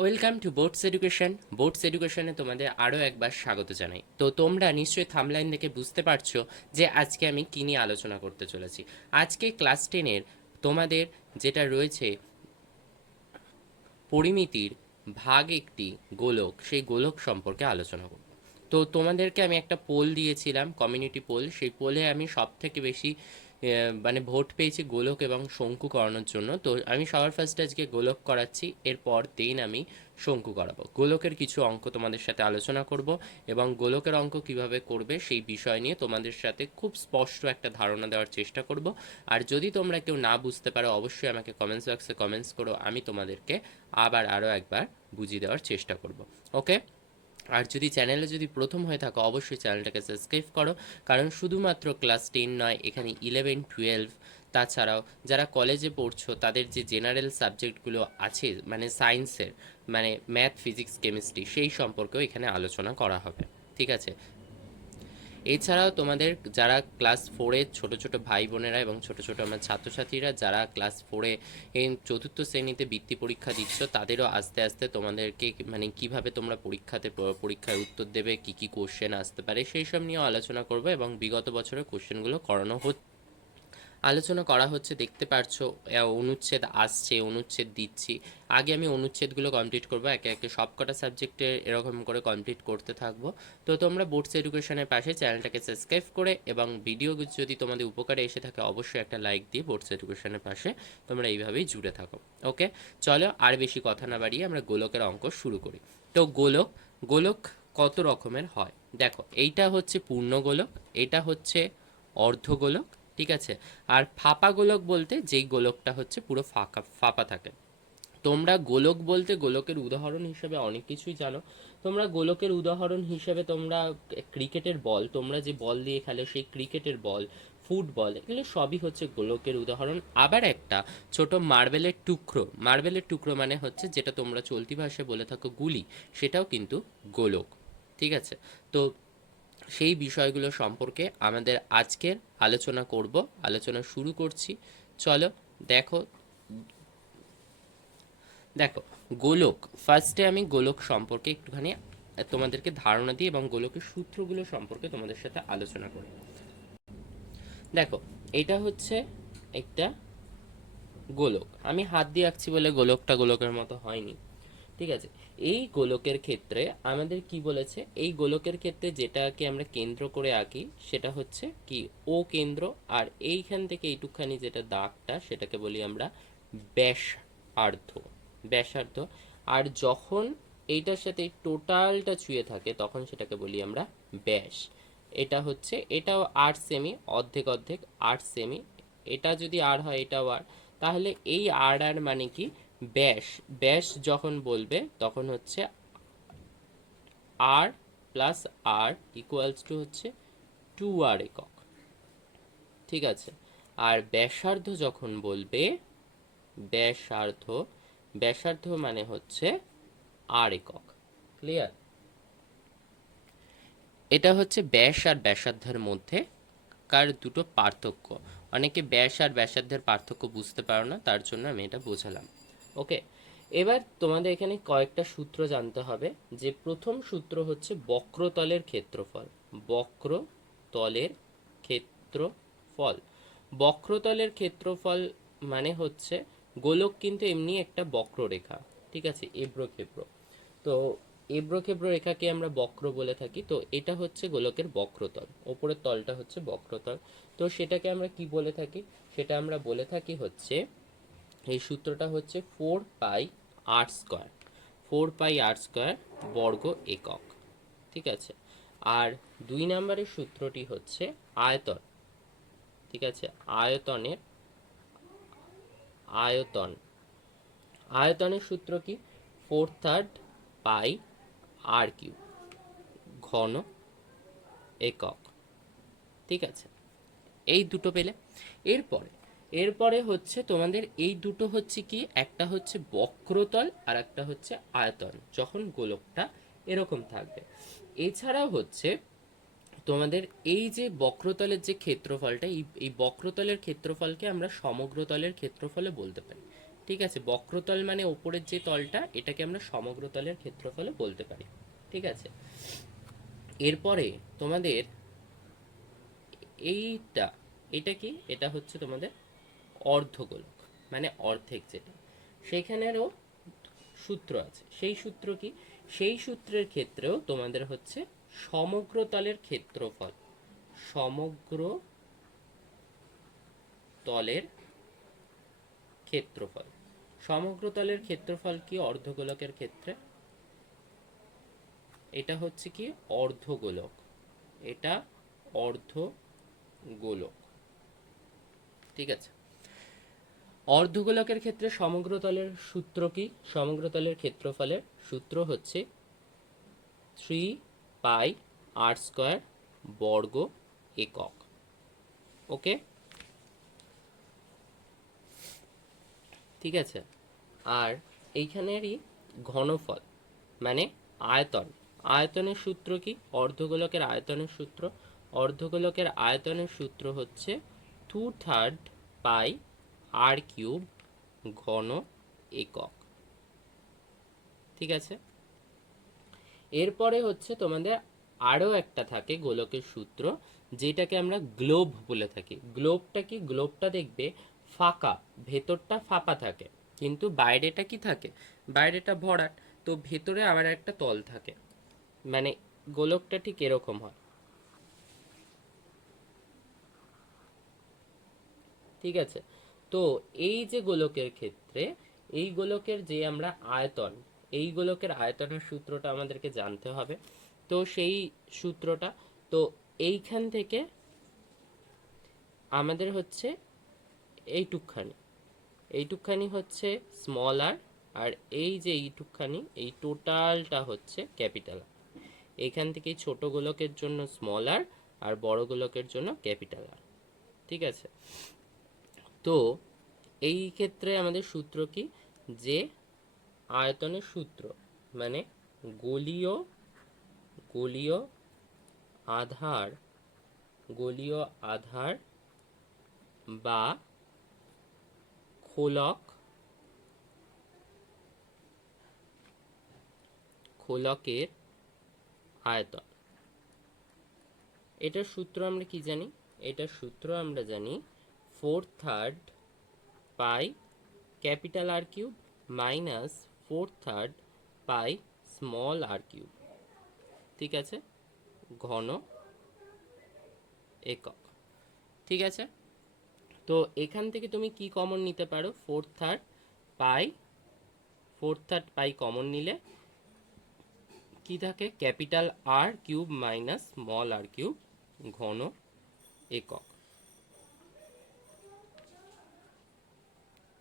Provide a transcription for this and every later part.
Welcome to boards education. Boards এডুকেশনে তোমাদের আরও একবার স্বাগত জানাই। তো তোমরা নিশ্চয়ই থাম্বলাইন দেখে বুঝতে পারছো যে আজকে আমি কী নিয়ে আলোচনা করতে চলেছি। আজকে ক্লাস 10-এর তোমাদের যেটা রয়েছে পরিমিতির ভাগ একটি গোলক, সেই গোলক সম্পর্কে আলোচনা করব। তো তোমাদেরকে আমি একটা পোল দিয়েছিলাম, কমিউনিটি পোল। সেই পোলে আমি সব থেকে বেশি মানে ভোট পেয়েছি গোলক এবং শঙ্কু করানোর জন্য। তো আমি সবার ফার্স্টে আজকে গোলক করাচ্ছি, এরপর দিন আমি শঙ্কু করাবো। গোলকের কিছু অঙ্ক তোমাদের সাথে আলোচনা করব এবং গোলকের অঙ্ক কিভাবে করবে সেই বিষয় নিয়ে তোমাদের সাথে খুব স্পষ্ট একটা ধারণা দেওয়ার চেষ্টা করব। আর যদি তোমরা কেউ না বুঝতে পারো অবশ্যই আমাকে কমেন্টস বক্সে কমেন্টস করো, আমি তোমাদেরকে আবার আরও একবার বুঝিয়ে দেওয়ার চেষ্টা করব। ওকে? আর যদি চ্যানেলে যদি প্রথম হয়ে থাকো অবশ্যই চ্যানেলটাকে সাবস্ক্রাইব করো, কারণ শুধুমাত্র ক্লাস 10 নয়, এখানে 11, 12 তাছাড়াও যারা কলেজে পড়ছো তাদের যে জেনারেল সাবজেক্টগুলো আছে মানে সায়েন্সের, মানে ম্যাথ, ফিজিক্স, কেমিস্ট্রি, সেই সম্পর্কেও এখানে আলোচনা করা হবে। ঠিক আছে? এছাড়াও তোমাদের যারা ক্লাস 4-এ ছোট ছোট ভাই বোনেরা এবং ছোট ছোট আমার ছাত্রছাত্রীরা যারা ক্লাস 4-এ এই চতুর্থ শ্রেণীতে বৃত্তি পরীক্ষা দিচ্ছ, তাদেরও আস্তে আস্তে তোমাদেরকে মানে কিভাবে তোমরা পরীক্ষায় উত্তর দেবে, কি কি কোশ্চেন আসতে পারে সেই সব নিয়েও আলোচনা করবো এবং বিগত বছরের কোশ্চেনগুলো করানো হচ্ছে, আলোচনা করা হচ্ছে। দেখতে পারছো অনুচ্ছেদ আসছে, অনুচ্ছেদ দিচ্ছি। আগে আমি অনুচ্ছেদগুলো কমপ্লিট করবো, একে একে সব কটা সাবজেক্টে এরকম করে কমপ্লিট করতে থাকবো। তো তোমরা বোর্ডস এডুকেশনের পাশে চ্যানেলটাকে সাবস্ক্রাইব করে এবং ভিডিও যদি তোমাদের উপকারে এসে থাকে অবশ্যই একটা লাইক দিয়ে বোর্ডস এডুকেশনের পাশে তোমরা এইভাবেই জুড়ে থাকো। ওকে, চলো আর বেশি কথা না বাড়িয়ে আমরা গোলকের অঙ্ক শুরু করি। তো গোলক গোলক কত রকমের হয় দেখো। এইটা হচ্ছে পূর্ণ গোলক, এটা হচ্ছে অর্ধগোলক। ঠিক আছে? আর ফাঁপা গোলক বলতে যেই গোলকটা হচ্ছে পুরো ফাঁকা ফাঁপা থাকে। তোমরা গোলক বলতে গোলকের উদাহরণ হিসেবে অনেক কিছুই জানো। তোমরা গোলকের উদাহরণ হিসেবে তোমরা ক্রিকেটের বল, তোমরা যে বল দিয়ে খেলো সেই ক্রিকেটের বল, ফুটবল, এগুলো সবই হচ্ছে গোলকের উদাহরণ। আবার একটা ছোট মার্বেলের টুকরো মানে হচ্ছে যেটা তোমরা চলতি ভাষায় বলে থাকো গুলি, সেটাও কিন্তু গোলক। ঠিক আছে? তো সেই বিষয়গুলো সম্পর্কে আমাদের আজকের আলোচনা করব। আলোচনা শুরু করছি। চলো দেখো দেখো গোলক, ফার্স্টে আমি গোলক সম্পর্কে একটুখানি তোমাদেরকে ধারণা দিই এবং গোলকের সূত্রগুলো সম্পর্কে তোমাদের সাথে আলোচনা করি। দেখো, এটা হচ্ছে একটা গোলক। আমি হাত দিয়ে আঁকছি বলে গোলকটা গোলকের মতো হয়নি। ঠিক আছে? এই গোলকের ক্ষেত্রে আমাদের কি বলেছে, এই গোলকের ক্ষেত্রে যেটাকে আমরা কেন্দ্র করে আঁকি সেটা হচ্ছে কি ও কেন্দ্র, আর এইখান থেকে এইটুকখানি যেটা দাগটা সেটাকে বলি আমরা ব্যাসার্ধ। ব্যাসার্ধ। আর যখন এইটার সাথে টোটালটা ছুঁয়ে থাকে তখন সেটাকে বলি আমরা ব্যাস। এটা হচ্ছে, এটাও 8 সেমি, অর্ধেক অর্ধেক 8 সেমি। এটা যদি আর হয় এটাও আর, তাহলে এই আর আর মানে কি ব্যাস। ব্যাস যখন বলবে তখন হচ্ছে আর প্লাস আর ইকুয়ালস টু হচ্ছে 2r একক। ঠিক আছে? আর ব্যাসার্ধ যখন বলবে, ব্যাসার্ধ ব্যাসার্ধ মানে হচ্ছে আর একক। ক্লিয়ার? এটা হচ্ছে ব্যাস আর ব্যাসার্ধের মধ্যে কার দুটো পার্থক্য। অনেকে ব্যাস আর ব্যাসার্ধের পার্থক্য বুঝতে পারো না, তার জন্য আমি এটা বোঝালাম। ওকে, এবার তোমাদের এখানে কয়েকটা সূত্র জানতে হবে। যে প্রথম সূত্র হচ্ছে বক্রতলের ক্ষেত্রফল। বক্রতলের ক্ষেত্রফল বক্রতলের ক্ষেত্রফল মানে হচ্ছে গোলক কিন্তু এমনি একটা বক্ররেখা। ঠিক আছে? এবড়োখেবড়ো। তো এবড়োখেবড়ো রেখাকে আমরা বক্র বলে থাকি। তো এটা হচ্ছে গোলকের বক্রতল, ওপরের তলটা হচ্ছে বক্রতল। তো সেটাকে আমরা কি বলে থাকি? সেটা আমরা বলে থাকি হচ্ছে, এই সূত্রটা হচ্ছে 4πr²। 4πr² বর্গ একক। ঠিক আছে? আর 2 নম্বরের সূত্রটি হচ্ছে আয়তন। ঠিক আছে? আয়তনের আয়তন আয়তনের সূত্র কি? 4/3 πr³ ঘন একক। ঠিক আছে? এই দুটো পেলে। এরপরে এরপরে হচ্ছে তোমাদের এই দুটো হচ্ছে কি, একটা হচ্ছে বক্রতল আর একটা হচ্ছে আয়তন যখন গোলকটা এরকম থাকবে। এছাড়াও হচ্ছে তোমাদের এই যে বক্রতলের যে ক্ষেত্রফলটা, এই বক্রতলের ক্ষেত্রফলকে আমরা সমগ্রতলের ক্ষেত্রফলে বলতে পারি। ঠিক আছে, বক্রতল মানে ওপরের যে তলটা, এটাকে আমরা সমগ্রতলের ক্ষেত্রফলও বলতে পারি। ঠিক আছে, এরপরে তোমাদের এইটা, এটা কি, এটা হচ্ছে তোমাদের অর্ধগোলক, মানে অর্ধেক যেটা, সেখানেরও সূত্র আছে। সেই সূত্র কি, সেই সূত্রের ক্ষেত্রেও তোমাদের হচ্ছে সমগ্র তলের ক্ষেত্রফল, সমগ্র তলের ক্ষেত্রফল, সমগ্র তলের ক্ষেত্রফল কি অর্ধগোলকের ক্ষেত্রে, এটা হচ্ছে কি অর্ধগোলক, এটা অর্ধগোলক। ঠিক আছে, অর্ধগোলকের ক্ষেত্রে সমগ্র তলের সূত্র কি, সমগ্র তলের ক্ষেত্রফলের সূত্র হচ্ছে 3πr² বর্গ একক। ওকে, ঠিক আছে, আর এইখানেরই ঘনফল মানে আয়তন, আয়তনের সূত্র কি, অর্ধগোলকের আয়তনের সূত্র, অর্ধগোলকের আয়তনের সূত্র হচ্ছে 2/3πr³ ঘন একক। ঠিক আছে, এরপরে হচ্ছে তোমাদের আরও একটা থাকে গোলকের সূত্র, যেটাকে আমরা গ্লোব বলে থাকি। গ্লোবটা কি, গ্লোবটা দেখবে ফাঁকা, ভেতরটা ফাঁপা থাকে, কিন্তু বাইরেটা কি থাকে, বাইরেটা ভরাট, তো ভেতরে আবার একটা তল থাকে, মানে গোলকটা ঠিক এরকম হয়। ঠিক আছে, তো এই যে গোলকের ক্ষেত্রে, এই গোলকের যে আমরা আয়তন, এই গোলকের আয়তনের সূত্রটা আমাদেরকে জানতে হবে। তো সেই সূত্রটা, তো এইখান থেকে আমাদের হচ্ছে এইটুকখানি, এইটুকখানি হচ্ছে স্মল আর, আর এই যে এইটুকখানি, এই টোটালটা হচ্ছে ক্যাপিটাল আর। এইখান থেকে ছোট গোলকের জন্য স্মল আর, আর বড় গোলকের জন্য ক্যাপিটাল আর। ঠিক আছে, তো এই ক্ষেত্রে আমাদের সূত্র কি, যে আয়তনের সূত্র মানে গোলীয়, গোলীয় আধার, গোলীয় আধার বা খোলক, খোলকের আয়তন, এটার সূত্র আমরা কি জানি, এটার সূত্র আমরা জানি 4/3 capital R cube minus 4/3 small R cube. ঠিক আছে, ঘন একক। ঠিক আছে, তো এখান থেকে তুমি কি কমন নিতে পারো, 4/3, 4/3 কমন নিলে কি থাকে, capital R cube minus small R cube ঘন একক।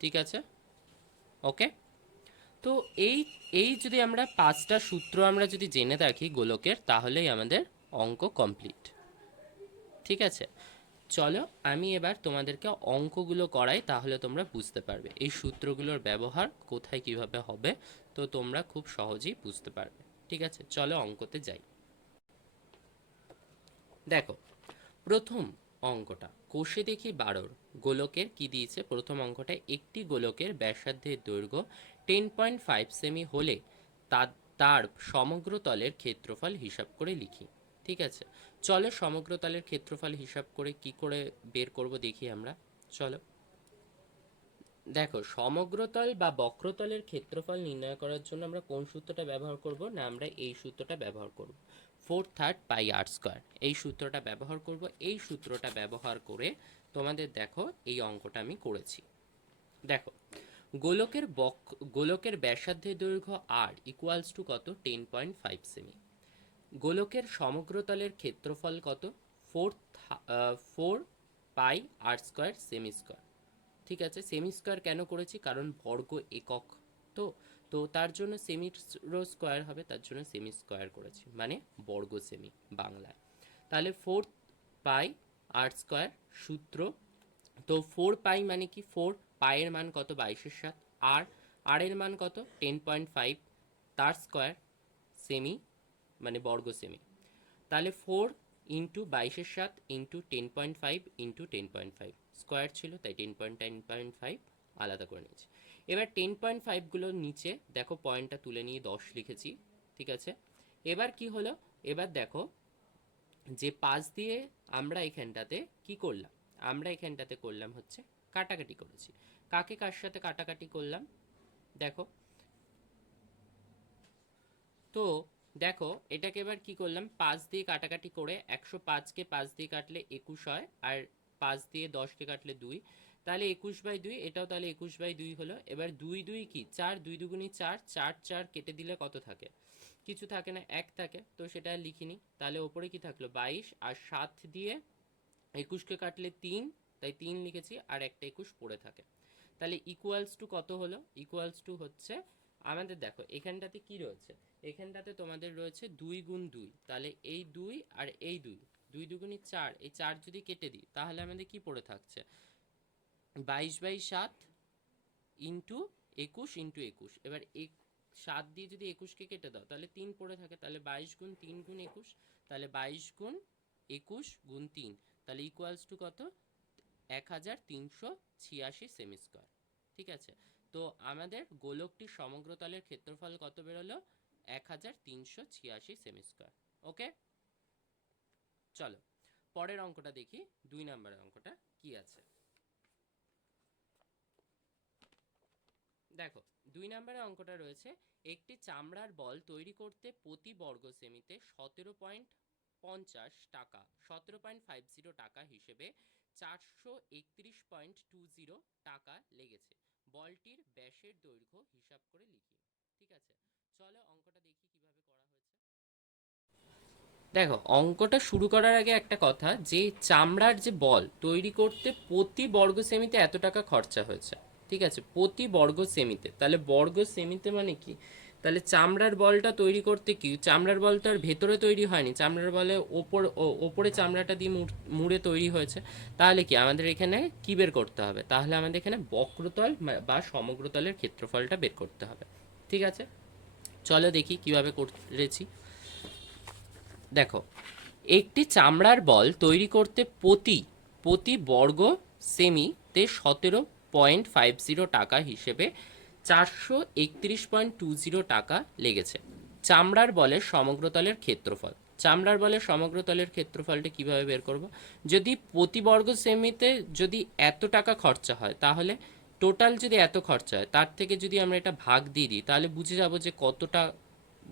ঠিক আছে, ওকে, তো এই এই যদি আমরা 5টা সূত্র আমরা যদি জেনে থাকি গোলকের, তাহলেই আমাদের অঙ্ক কমপ্লিট। ঠিক আছে, চলো আমি এবার তোমাদেরকে অঙ্কগুলো করাই, তাহলে তোমরা বুঝতে পারবে এই সূত্রগুলোর ব্যবহার কোথায় কিভাবে হবে, তো তোমরা খুব সহজেই বুঝতে পারবে। ঠিক আছে, চলো অঙ্কতে যাই। দেখো, প্রথম অঙ্কটা কোষে দেখি 12 গোলকের কি দিয়েছে, প্রথম অঙ্কটায় একটি গোলকের ব্যাসার্ধের দৈর্ঘ্য 10.5 সেমি হলে তার সমগ্র তলের ক্ষেত্রফল হিসাব করে লিখি। ঠিক আছে, চলো সমগ্র তলের ক্ষেত্রফল হিসাব করে কি করে বের করব দেখি আমরা। চলো, দেখো সমগ্রতল বা বক্রতলের ক্ষেত্রফল নির্ণয় করার জন্য আমরা কোন সূত্রটা ব্যবহার করব, না আমরা এই সূত্রটা ব্যবহার করব, 4/3πr², এই সূত্রটা ব্যবহার করব। এই সূত্রটা ব্যবহার করে তোমাদের দেখো এই অঙ্কটা আমি করেছি। দেখো, গোলকের গোলকের ব্যাসার্ধের দৈর্ঘ্য আর ইকুয়ালস টু কত, 10.5 সেমি। গোলকের সমগ্রতলের ক্ষেত্রফল কত, 4πr² সেমি স্কোয়ার। ঠিক আছে, সেমি স্কোয়ার কেন করেছি, কারণ বর্গ একক, তো তো তার জন্য সেমি স্কোয়ার হবে, তার জন্য সেমি স্কোয়ার করেছি, মানে বর্গ সেমি বাংলায়। তাহলে 4πr² সূত্র, তো 4π মানে কি, 4 এর মান কত, 22/7, আর আর এর মান কত, 10.5, তার স্কোয়ার সেমি মানে বর্গ সেমি। তাহলে 4 × 22/7 × 10.5 × 10.5 স্কোয়ার ছিল, তাই 10.10.5 আলাদা করে নিয়েছি। এবার 10.5 নিচে দেখো পয়েন্টটা তুলে নিয়ে 10 লিখেছি, ঠিক আছে। এবার কি হলো, এবার দেখো যে 5 দিয়ে আমরা এখানটাতে কি করলাম, আমরা এখানটাতে করলাম হচ্ছে কাটাকাটি করেছি। কাকে কার সাথে কাটাকাটি করলাম দেখো, তো দেখো এটাকে এবার কি করলাম, 5 দিয়ে কাটাকাটি করে 105কে 5 দিয়ে কাটলে 21 হয়, আর 5 দিয়ে 10কে কাটলে 2, তাহলে 21/2, এটাও তাহলে 21/2 হলো। এবার 2 2 কি 4, 2 দুগুণি 4, 4 4 কেটে দিলে কত থাকে, কিছু থাকে না, 1 থাকে, তো সেটা লিখিনি। তাহলে ওপরে কি থাকলো 22, আর 7 দিয়ে 21কে কাটলে 3, তাই 3 লিখেছি, আর একটা 21 পড়ে থাকে। তাহলে ইকুয়ালস টু কত হলো, ইকুয়ালস টু হচ্ছে আমাদের দেখো এখানটাতে কি রয়েছে, এখানটাতে তোমাদের রয়েছে 2 গুণ 2, তাহলে এই 2 আর এই 2, 2 দুগুণি 4, এই 4 যদি কেটে দিই তাহলে আমাদের কি পড়ে থাকছে 22/7 ইন্টু 21 ইন্টু 21। এবার 7 দিয়ে যদি 21কে কেটে দাও তাহলে 3 পড়ে থাকে, তাহলে 22 গুণ 3 গুণ 21, তাহলে 22 গুণ 21 গুণ 3, তাহলে ইকুয়ালস টু কত 1386 সেমি স্কোয়ার, ঠিক আছে। তো আমাদের গোলকটির সমগ্রতলের ক্ষেত্রফল কত বেরোলো 1386 সেমি স্কোয়ার। ওকে, চলো পরের অঙ্কটা দেখি, 2 নম্বরের অঙ্কটা কি আছে। দেখো 2 নম্বরের অঙ্কটা রয়েছে, একটি চামড়ার বল তৈরি করতে প্রতি বর্গ সেমিতে 17.50 টাকা, 17.50 টাকা হিসেবে 431.20 টাকা লেগেছে। বলটির ব্যাসের দৈর্ঘ্য হিসাব করে লিখি, ঠিক আছে। চলো অঙ্কটা দেখি কিভাবে করা হয়েছে। দেখো অঙ্কটা শুরু করার আগে একটা কথা, যে চামড়ার যে বল তৈরি করতে প্রতি বর্গ সেমিতে এত টাকা খরচা হয়েছে, ঠিক আছে, প্রতি বর্গ সেমিতে। তাহলে বর্গ সেমিতে মানে কি, তাহলে চামড়ার বলটা তৈরি করতে কি, চামড়ার বল তো আর ভেতরে তৈরি হয়নি, চামড়ার বলে ওপরে চামড়াটা দিয়ে মুড়ে তৈরি হয়েছে। তাহলে কি আমাদের এখানে কি বের করতে হবে, তাহলে আমাদের এখানে বক্রতল বা সমগ্রতলের ক্ষেত্রফলটা বের করতে হবে, ঠিক আছে। চলো দেখি কিভাবে করেছি। দেখো একটি চামড়ার বল তৈরি করতে প্রতি বর্গ সেমিতে 17.50 টাকা হিসেবে 431.20 টাকা লেগেছে। চামড়ার বলের সমগ্রতলের ক্ষেত্রফল, চামড়ার বলের সমগ্রতলের ক্ষেত্রফলটা কিভাবে বের করব, যদি প্রতি বর্গ সেমিতে যদি এত টাকা খরচা হয়, তাহলে টোটাল যদি এত খরচা হয় তার থেকে যদি আমরা এটা ভাগ দিয়ে দিই তাহলে বুঝে যাব যে কতটা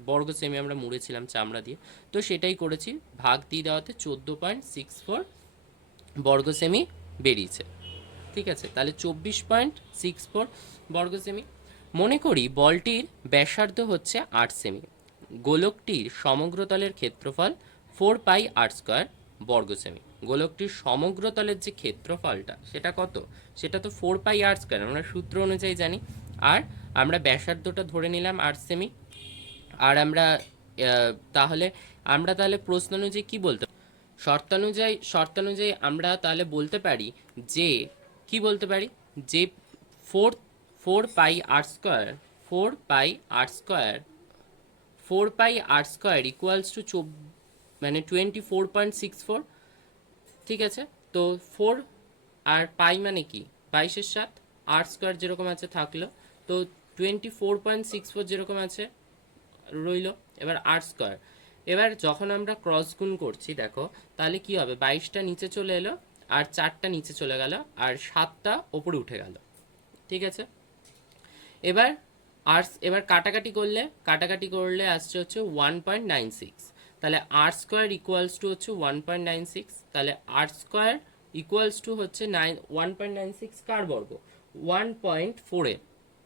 বর্গ সেমি আমরা মুড়েছিলাম চামড়া দিয়ে। তো সেটাই করেছি, ভাগ দিয়ে দেওয়াতে 14.64 বর্গ সেমি বেরিয়েছে, ঠিক আছে। তাহলে 24.64 বর্গ সেমি। মনে করি বলটির ব্যাসার্ধ হচ্ছে 8 সেমি, গোলকটির সমগ্রতলের ক্ষেত্রফল 4πr² বর্গ সেমি। গোলকটির সমগ্রতলের যে ক্ষেত্রফলটা সেটা কত, সেটা তো 4πr², আমরা সূত্র অনুযায়ী জানি। আর আমরা ব্যাসার্ধটা ধরে নিলাম 8 সেমি। আর আমরা তাহলে প্রশ্ন অনুযায়ী কি বলতে, শর্তানুযায়ী আমরা তাহলে বলতে পারি যে কি বলতে পারি, যে four four pi r square four pi r square 4πr² equals to মানে 24.64, ঠিক আছে। তো 4 আর পাই মানে কি 22/7, r² যেরকম আছে থাকলো, তো 24.64 যেরকম আছে রইল। এবার r², এবার যখন আমরা ক্রস গুণ করছি দেখো তাহলে কি হবে, 22টা নিচে চলে এলো, আর 4টা নিচে চলে গেল, আর 7টা ওপরে উঠে গেল, ঠিক আছে। এবার এবার কাটাকাটি করলে আসছে হচ্ছে 1.96, তাহলে r² ইকুয়ালস টু হচ্ছে 1.96, তাহলে r² ইকুয়ালস টু হচ্ছে 1.96 কার বর্গ 1.4 এর,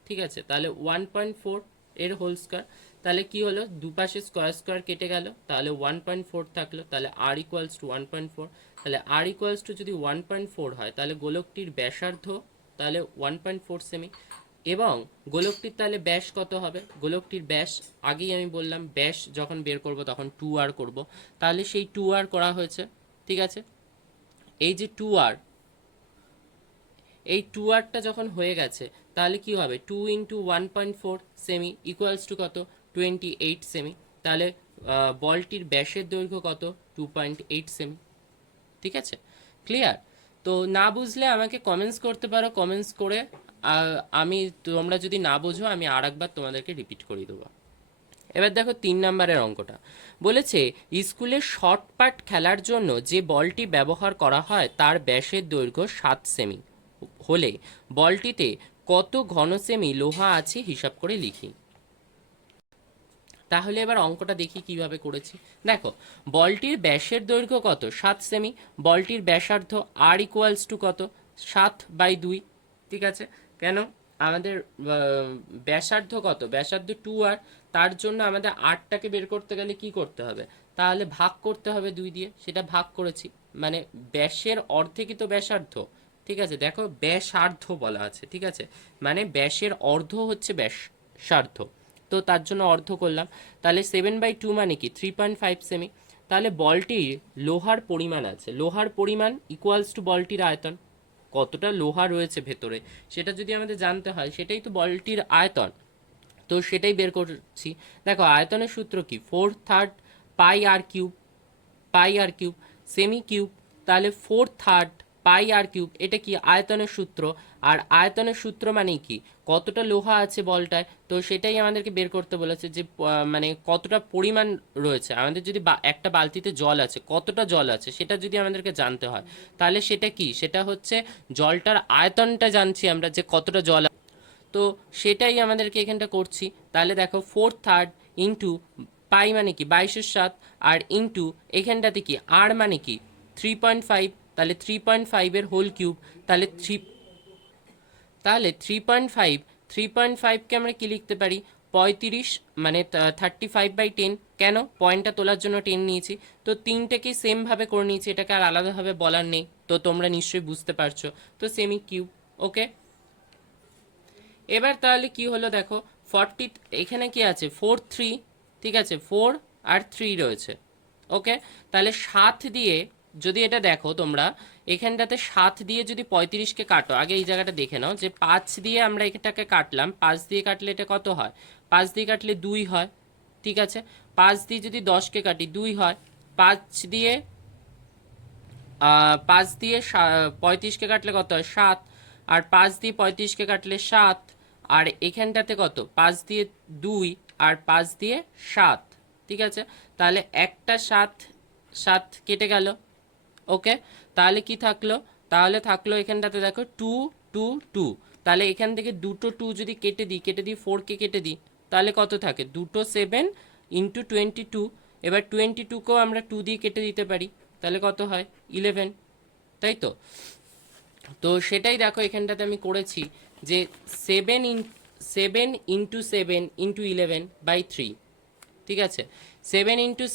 ঠিক আছে। তাহলে 1.4 এর হোল স্কোয়ার, তাহলে কি হলো দুপাশে স্কোয়ার কেটে গেল, তাহলে 1.4 থাকলো, তাহলে r ইকুয়ালস টু 1.4, তাহলে r ইকুয়ালস টু যদি 1.4 হয় তাহলে গোলকটির ব্যাসার্ধ তাহলে 1.4 সেমি, এবং গোলকটির তাহলে ব্যাস কত হবে, গোলকটির ব্যাস আগেই আমি বললাম ব্যাস যখন বের করব তখন 2r করব, তাহলে সেই 2r করা হয়েছে, ঠিক আছে। এই যে 2r, এই 2rটা যখন হয়ে গেছে তাহলে কি হবে 2 ইন্টু 1.4 সেমি ইকুয়ালস টু কত 28 সেমি, তাহলে বলটির ব্যাসের দৈর্ঘ্য কত 2.8 সেমি, ঠিক আছে। ক্লিয়ার? তো না বুঝলে আমাকে কমেন্টস করতে পারো, কমেন্টস করে আমি, তোমরা যদি না বোঝো আমি আর একবার তোমাদেরকে রিপিট করে দেবো। এবার দেখো 3 নম্বরের অঙ্কটা বলেছে, স্কুলে শর্ট পাট খেলার জন্য যে বলটি ব্যবহার করা হয় তার ব্যাসের দৈর্ঘ্য 7 সেমি হলে বলটিতে কত ঘন সেমি লোহা আছে হিসাব করে লিখি। তাহলে এবার অঙ্কটা দেখি কিভাবে করেছি। দেখো, বলটির ব্যাসের দৈর্ঘ্য কত, 7 সেমি। বলটির ব্যাসার্ধ আর ইকুয়ালস টু কত, 7/2। ঠিক আছে, কেন আমাদের ব্যাসার্ধ কত, ব্যাসার্ধ 2r, তার জন্য আমাদের আরটাকে বের করতে গেলে কি করতে হবে, তাহলে ভাগ করতে হবে 2 দিয়ে, সেটা ভাগ করেছি। মানে ব্যাসের অর্ধেকই তো ব্যাসার্ধ। ঠিক আছে, দেখো ব্যাসার্ধ বলা আছে, ঠিক আছে, মানে ব্যাসের অর্ধ হচ্ছে ব্যাসার্ধ, তো তার জন্য অর্ধ করলাম। তাহলে 7/2 মানে কি 3.5 সেমি। তাহলে বলটির লোহার পরিমাণ আছে, লোহার পরিমাণ ইকুয়ালস টু বলটির আয়তন, কতটা লোহা রয়েছে ভেতরে সেটা যদি আমাদের জানতে হয়, সেটাই তো বলটির আয়তন, তো সেটাই বের করছি। দেখো আয়তনের সূত্র কি, 4/3 পাই আর কিউব সেমি কিউব, তাহলে 4/3 পাই আর কিউব, এটা কি আয়তনের সূত্র। আর আয়তনের সূত্র মানে কি, কতটা লোহা আছে বলটায়, তো সেটাই আমাদেরকে বের করতে বলেছে যে মানে কতটা পরিমাণ রয়েছে। আমাদের যদি একটা বালতিতে জল আছে, কতটা জল আছে সেটা যদি আমাদেরকে জানতে হয়, তাহলে সেটা কি, সেটা হচ্ছে জলটার আয়তনটা জানছি আমরা যে কতটা জল, তো সেটাই আমাদেরকে এখানটা করছি। তাহলে দেখো 4/3 ইন্টু পাই মানে কি 22/7, আর ইন্টু এখানটাতে কি আর মানে কি 3.5, তাহলে 3.5 এর হোল কিউব, তাহলে 3.5কে আমরা কি লিখতে পারি, 35, মানে 35/10। কেন, পয়েন্টটা তোলার জন্য 10 নিয়েছি, তো তিনটেকেই সেমভাবে করে নিয়েছি, এটাকে আর আলাদাভাবে বলার নেই, তো তোমরা নিশ্চয়ই বুঝতে পারছো, তো সেমি কিউব। ওকে, এবার তাহলে কি হলো দেখো, 40, এখানে কি আছে 4/3, ঠিক আছে, 4 আর 3 রয়েছে। ওকে, তাহলে 7 দিয়ে যদি এটা দেখো তোমরা, এখানটাতে 7 দিয়ে যদি 35কে কাটো, আগে এই জায়গাটা দেখে নাও যে 5 দিয়ে আমরা এটাকে কাটলাম, 5 দিয়ে কাটলে এটা কত হয়, 5 দিয়ে কাটলে 2 হয়। ঠিক আছে, 5 দিয়ে যদি 10কে কাটি 2 হয়, 5 দিয়ে 35কে কাটলে কত হয় 7, আর 5 দিয়ে 35কে কাটলে 7, আর এখানটাতে কত 5 দিয়ে 2 আর 5 দিয়ে 7। ঠিক আছে, তাহলে একটা 7 7 কেটে গেল। ওকে, তাহলে কি থাকলো, তাহলে থাকলো এখানটাতে দেখো 2 2 2, তাহলে এখান থেকে দুটো 2 যদি কেটে দিই 4কে কেটে দিই, তাহলে কত থাকে, দুটো 7 ইন্টু 22। এবার 22কেও আমরা 2 দিয়ে কেটে দিতে পারি, তাহলে কত হয় 11, তাই তো। তো সেটাই দেখো এখানটাতে আমি করেছি যে 7 ইন্টু 7 ইন্টু 11/3, ঠিক আছে, 7 ইন্টু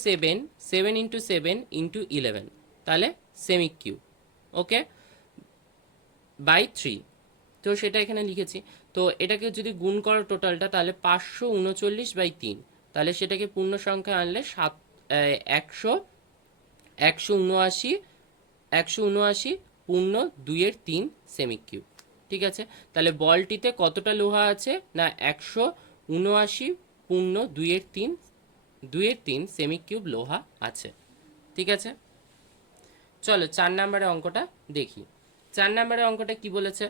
7 তাহলে সেমি কিউব। ওকে, বাই 3, তো সেটা এখানে লিখেছি। তো এটাকে যদি গুণ করো টোটালটা, তাহলে 539/3, তাহলে সেটাকে পূর্ণ সংখ্যা আনলে 100 179 179 পূর্ণ 2/3 সেমি কিউব। ঠিক আছে, তাহলে বলটিতে কতটা লোহা আছে না 179 পূর্ণ 2/3 সেমি কিউব লোহা আছে। ঠিক আছে, চলো 4 নম্বরের অঙ্কটা দেখি। 4 নম্বরের অঙ্কটা কি বলেছে,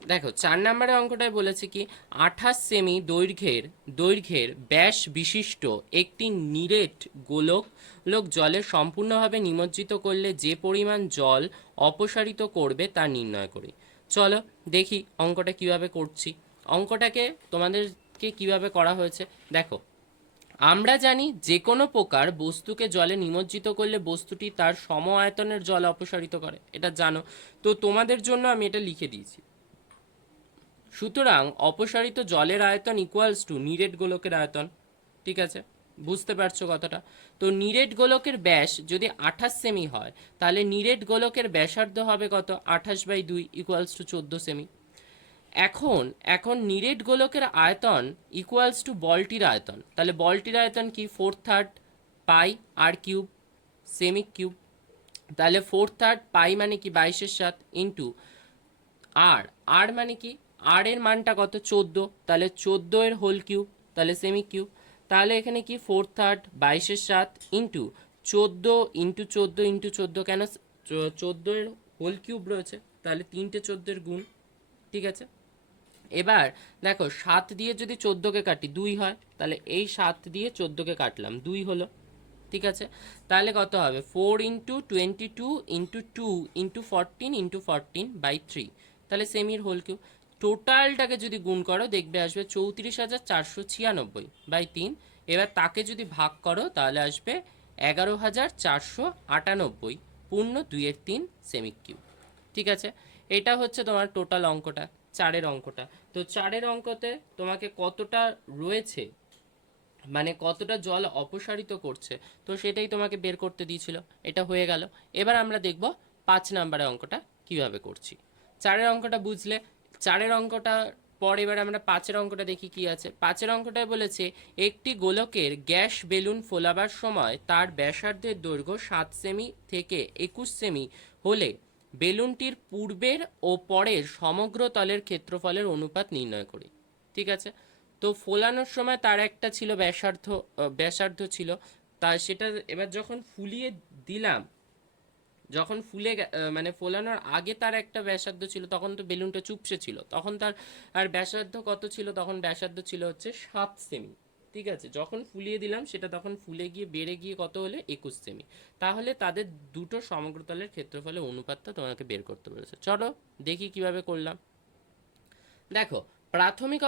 দেখো 4 নম্বরের অঙ্কটায় বলেছে কি, 28 সেমি দৈর্ঘ্যের ব্যাস বিশিষ্ট একটি নিরেট গোলক জলে সম্পূর্ণভাবে নিমজ্জিত করলে যে পরিমাণ জল অপসারিত করবে তা নির্ণয় করি। চলো দেখি অঙ্কটা কিভাবে করছি। অঙ্কটাকে তোমাদেরকে কিভাবে করা হয়েছে দেখো, আমরা জানি যে কোনো প্রকার বস্তুকে জলে নিমজ্জিত করলে বস্তুটি তার সম আয়তনের জল অপসারিত করে, এটা জানো, তো তোমাদের জন্য আমি এটা লিখে দিয়েছি। সুতরাং অপসারিত জলের আয়তন ইকুয়ালস টু নিরেট গোলকের আয়তন। ঠিক আছে, বুঝতে পারছো কথাটা। তো নিরেট গোলকের ব্যাস যদি 28 সেমি হয়, তাহলে নিরেট গোলকের ব্যাসার্ধ হবে কত, 28/2 ইকুয়ালস টু 14 সেমি। এখন নিরেট গোলকের আয়তন ইকুয়ালস টু বলটির আয়তন, তাহলে বলটির আয়তন কি 4/3 পাই আর কিউব সেমি কিউব, তাহলে 4/3 পাই মানে কি 22/7 ইন্টু আর, মানে কি আর এর মানটা কত 14, তাহলে 14 এর হোল কিউব, তাহলে সেমি কিউব, তাহলে এখানে কি 4/3 22/7 ইন্টু 14 ইন্টু 14 ইন্টু 14, কেন 14 এর হোল কিউব রয়েছে, তাহলে 3টে 14 এর গুণ। ঠিক আছে, এবার দেখো 7 দিয়ে যদি 14কে কাটি 2 হয়, তাহলে এই 7 দিয়ে 14কে কাটলাম 2 হলো। ঠিক আছে, তাহলে কত হবে 4 ইন্টু 22 ইন্টু 2 ইন্টু 14 ইন্টু 14/3, তাহলে সেমির হোল কিউব। টোটালটাকে যদি গুণ করো দেখবে আসবে 34,496/3। এবার তাকে যদি ভাগ করো তাহলে আসবে 11,498 পূর্ণ 2/3 সেমি কিউব। ঠিক আছে, এটা হচ্ছে তোমার টোটাল অঙ্কটা, 4-এর অঙ্কটা। তো 4-এর অঙ্কতে তোমাকে কতটা রয়েছে, মানে কতটা জল অপসারিত করছে, তো সেটাই তোমাকে বের করতে দিয়েছিল। এটা হয়ে গেল। এবার আমরা দেখব 5 নম্বরের অঙ্কটা কিভাবে করছি। 4-এর অঙ্কটা বুঝলে, 4-এর অঙ্কটা পর এবার আমরা 5-এর অঙ্কটা দেখি কি আছে। 5-এর অঙ্কটায় বলেছে একটি গোলকের গ্যাস বেলুন ফোলাবার সময় তার ব্যাসার্ধের দৈর্ঘ্য 7 সেমি থেকে 21 সেমি হলে বেলুনটির পূর্বের ও পরের সমগ্র তলের ক্ষেত্রফলের অনুপাত নির্ণয় করি। ঠিক আছে, তো ফোলানোর সময় তার একটা ছিল ব্যাসার্ধ ছিল, তা সেটা এবার যখন ফুলিয়ে দিলাম, যখন মানে ফোলানোর আগে তার একটা ব্যাসার্ধ ছিল, তখন তো বেলুনটা চুপসে ছিল, তখন তার আর ব্যাসার্ধ কত ছিল, তখন ব্যাসার্ধ ছিল হচ্ছে 7 সেমি। ঠিক আছে, যখন ফুলিয়ে দিলাম সেটা তখন ফুলে গিয়ে বেড়ে গিয়ে কত হলে 21 সেমি। তাহলে তাদের দুটো সমগ্রতলের ক্ষেত্রফলের অনুপাতটা তোমাকে বের করতে বলেছে। চলো দেখি কিভাবে করলাম। দেখো, প্রাথমিক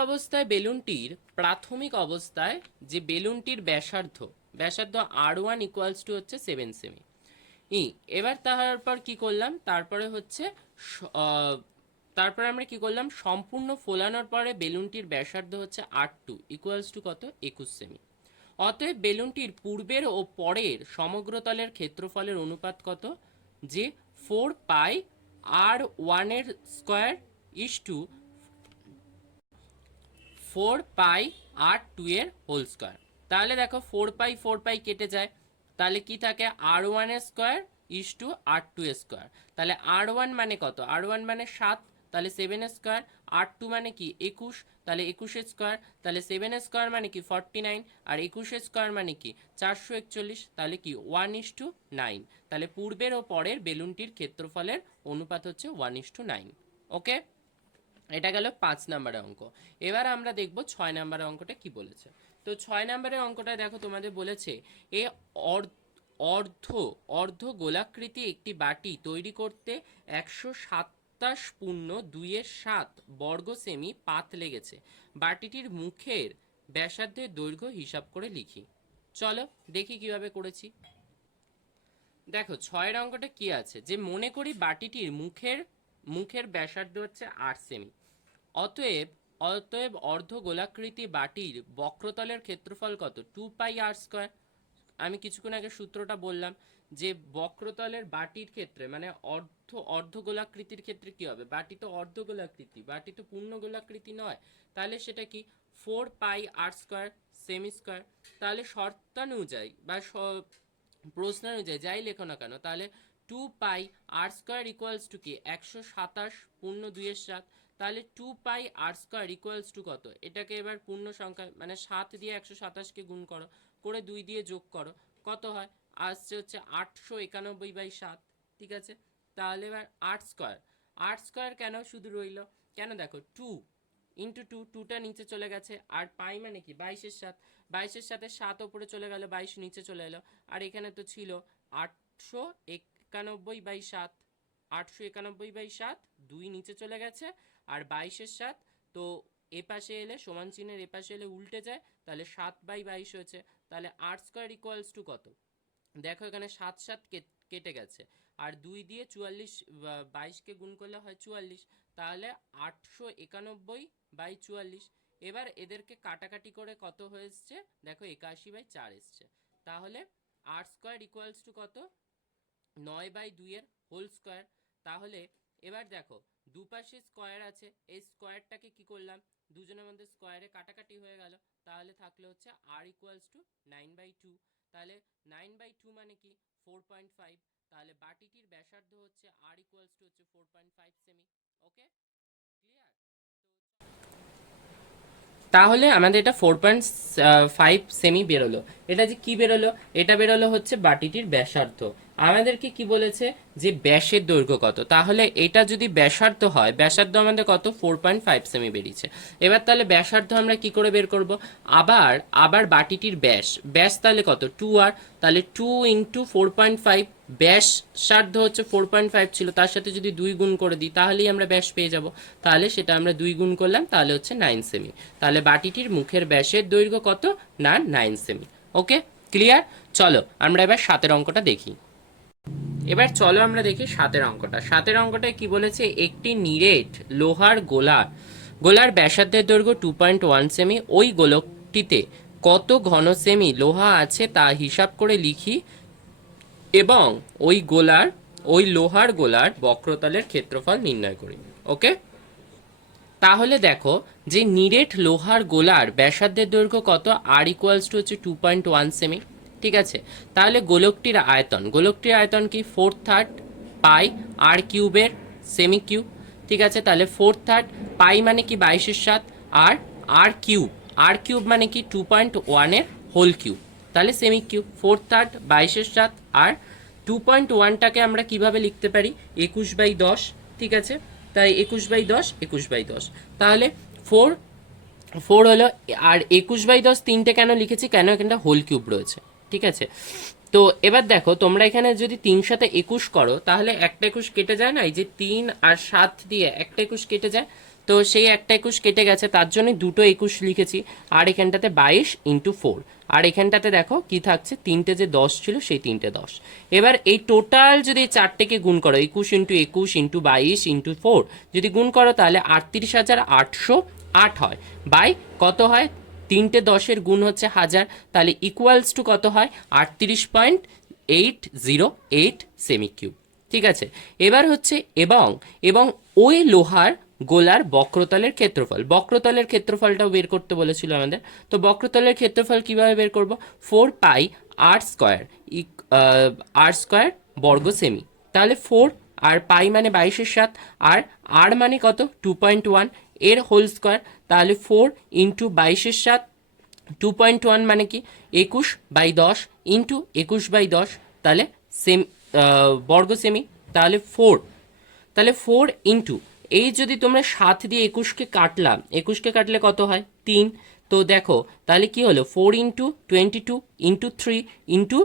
অবস্থায় যে বেলুনটির ব্যাসার্ধ R1 ইকুয়ালস টু হচ্ছে 7 সেমি। এবার তারপর কি করলাম, তারপরে আমরা কি করলাম, সম্পূর্ণ ফোলানোর পরে বেলুনটির ব্যাসার্ধ হচ্ছে R2 ইকুয়ালস টু কত, 21 সেমি। অতএব বেলুনটির পূর্বের ও পরের সমগ্রতলের ক্ষেত্রফলের অনুপাত কত, যে 4π r1 এর স্কোয়ার ইস টু 4π r2 এর হোল স্কোয়ার। তাহলে দেখো 4π কেটে যায়, তাহলে কি থাকে r1 এর স্কোয়ার ইস টু r2 এর স্কোয়ার। তাহলে r1 মানে কত, r1 মানে 7, তাহলে 7 এর স্কোয়ার, r2 মানে কি 21, তাহলে 21 এর স্কোয়ার, তাহলে 7 এর স্কোয়ার মানে কি 49, আর 21 এর স্কোয়ার মানে কি 441, তাহলে কি 1:9। তাহলে পূর্বের ও পরের বেলুনটির ক্ষেত্রফলের অনুপাত হচ্ছে 1:9। ওকে, এটা গেল 5 নম্বরের অঙ্ক। এবার আমরা দেখব 6 নম্বরের অঙ্কটা কি বলেছে। তো 6 নম্বরের অঙ্কটা দেখো তোমাদের বলেছে এ অর্ধ অর্ধ গোলাকৃতি একটি বাটি তৈরি করতে 127.2 বর্গ সেমি পাত লেগেছে। বাটিটির মুখের ব্যাসার্ধের দৈর্ঘ্য হিসাব করে লিখি। চলো দেখি কিভাবে করেছি। দেখো 6-এর অঙ্কটা কি আছে, যে মনে করি বাটিটির মুখের ব্যাসার্ধ হচ্ছে 8 সেমি। অতএব অর্ধ গোলাকৃতি বাটির বক্রতলের ক্ষেত্রফল কত, 2πr²। আমি কিছুক্ষণ আগে সূত্রটা বললাম যে বক্রতলের বাটির ক্ষেত্রে মানে অর্ধ গোলাকৃতির ক্ষেত্রে কি হবে, বাটি তো অর্ধ গোলাকৃতি, বাটি তো পূর্ণ গোলাকৃতি নয়, তাহলে সেটা কি 4πr² সেমি স্কোয়ার। তাহলে শর্তানুযায়ী বা প্রশ্নানুযায়ী যাই লেখো না কেন, তাহলে 2πr² ইকুয়ালস টু কি 127.2 তাহলে 2πr² ইকুয়ালস টু কত, এটাকে এবার পূর্ণ সংখ্যা মানে 7 দিয়ে 127কে গুণ করো, করে 2 দিয়ে যোগ করো, কত হয়, আসছে হচ্ছে 891/7। ঠিক আছে, তাহলে এবার 8² কেন শুধু রইল, কেন দেখো 2 ইন্টু 2টা নিচে চলে গেছে, আর পাই মানে কি 22/7, 22/7 7 ওপরে চলে গেল, 22 নিচে চলে এলো, আর এখানে তো ছিল 891/7, 891/7 2 নিচে চলে গেছে, আর 22/7 তো এপাশে এলে সমান চিহ্নের এপাশে এলে উল্টে যায়, তাহলে 7/22 হয়েছে। তাহলে r² ইকুয়ালস টু কত, দেখো এখানে 7 কেটে গেছে, আর 2 দিয়ে 22কে গুণ করলে হয় 44, তাহলে 891/44। এবার এদেরকে কাটাকাটি করে কত হয়েছে, দেখো 81/4 এসছে। তাহলে r² ইকুয়ালস টু কত, 9/2 এর হোল স্কোয়ার। তাহলে এবার দেখো দুপাশে স্কোয়ার আছে, এই স্কোয়ারটাকে কি করলাম, দুজনের মধ্যে স্কোয়ারে কাটাকাটি হয়ে গেল, তাহলে থাকলে হচ্ছে r ইকুয়ালস টু 9/2। তাহলে 9/2 মানে কি 4.5, তাহলে বাটিটির ব্যাসার্ধ হচ্ছে r ইকুয়ালস টু হচ্ছে 4.5 সেমি। ওকে, ক্লিয়ার। তাহলে আমাদের এটা 4.5 সেমি বেরোলো। এটা যে কি বেরোলো, এটা বেরোলো হচ্ছে বাটিটির ব্যাসার্ধ। আমাদেরকে কি বলেছে যে ব্যাসের দৈর্ঘ্য কত, তাহলে এটা যদি ব্যাসার্ধ হয়, ব্যাসার্ধ আমাদের কত 4.5 সেমি বেরিয়েছে। এবার তাহলে ব্যাসার্ধ আমরা কি করে বের করব, আবার আবার বাটিটির ব্যাস, ব্যাস তাহলে কত 2r, তাহলে 2 ইন্টু 4.5, ব্যাসার্ধ হচ্ছে 4.5 ছিল, তার সাথে যদি 2 গুণ করে দিই তাহলেই আমরা ব্যাস পেয়ে যাব। তাহলে সেটা আমরা 2 গুণ করলাম, তাহলে হচ্ছে 9 সেমি। তাহলে বাটিটির মুখের ব্যাসের দৈর্ঘ্য কত না 9 সেমি। ওকে, ক্লিয়ার। চলো আমরা এবার 7এর অঙ্কটা দেখি। এবার চলো আমরা দেখি 7এর অঙ্কটা। 7এর অঙ্কটায় কি বলেছে, একটি নিরেট লোহার গোলার ব্যাসার্ধের দৈর্ঘ্য 2.1 সেমি, ওই গোলকটিতে কত ঘন সেমি লোহা আছে তা হিসাব করে লিখি, এবং ওই লোহার গোলার বক্রতলের ক্ষেত্রফল নির্ণয় করি। ওকে, তাহলে দেখো যে নিরেট লোহার গোলার ব্যাসার্ধের দৈর্ঘ্য কত, আর ইকুয়ালস টু হচ্ছে 2.1 সেমি। ঠিক আছে, তাহলে গোলকটির আয়তন কি 4/3 পাই আর কিউবের সেমি কিউব। ঠিক আছে, তাহলে 4/3 পাই মানে কি 22/7, আর আর কিউব মানে কি 2.1 এর হোল কিউব, তাহলে সেমি কিউব। 4/3 22/7, আর 2.1টাকে আমরা কিভাবে লিখতে পারি 21/10। ঠিক আছে, তাই 21/10, তাহলে 4 হলো, আর 21/10 3টে কেন লিখেছি, কেন এখানটা হোল কিউব রয়েছে। ঠিক আছে, তো এবার দেখো তোমরা এখানে যদি 3 সাথে 21 করো, তাহলে একটা 21 কেটে যায় না, এই যে 3 আর 7 দিয়ে একটা 21 কেটে যায়, তো সেই একটা 21 কেটে গেছে, তার জন্যই দুটো 21 লিখেছি। আর এখানটাতে 22 ইন্টু 4, আর এখানটাতে দেখো কি থাকছে, 3টে যে 10 ছিল সেই 3টে 10। এবার এই টোটাল যদি 4টেকে গুণ করো, 21 ইন্টু 21 ইন্টু 22 ইন্টু 4 যদি গুণ করো, তাহলে 38,808 হয়, বাই কত হয়, 3টে 10-এর গুণ হচ্ছে 1000, তাহলে ইকুয়ালস টু কত হয় 38.808 সেমি কিউব। ঠিক আছে, এবার হচ্ছে এবং ওই লোহার গোলার বক্রতলের ক্ষেত্রফলটাও বের করতে বলেছিল আমাদের। তো বক্রতলের ক্ষেত্রফল কিভাবে বের করব, 4 পাই আর স্কোয়ার বর্গ সেমি। তাহলে 4 আর পাই মানে 22/7, আর মানে কত 2.1 এর হোল স্কোয়ার, তাহলে 4 ইন্টু 22/7, 2.1 মানে কি 21/10 ইন্টু 21/10, তাহলে বর্গ সেমি। তাহলে 4 ইন্টু, এই যদি তোমরা 7 দিয়ে 21কে কাটলে কত হয় 3, তো দেখো তাহলে কি হলো 4 ইন্টু 22 ইন্টু 3 ইন্টু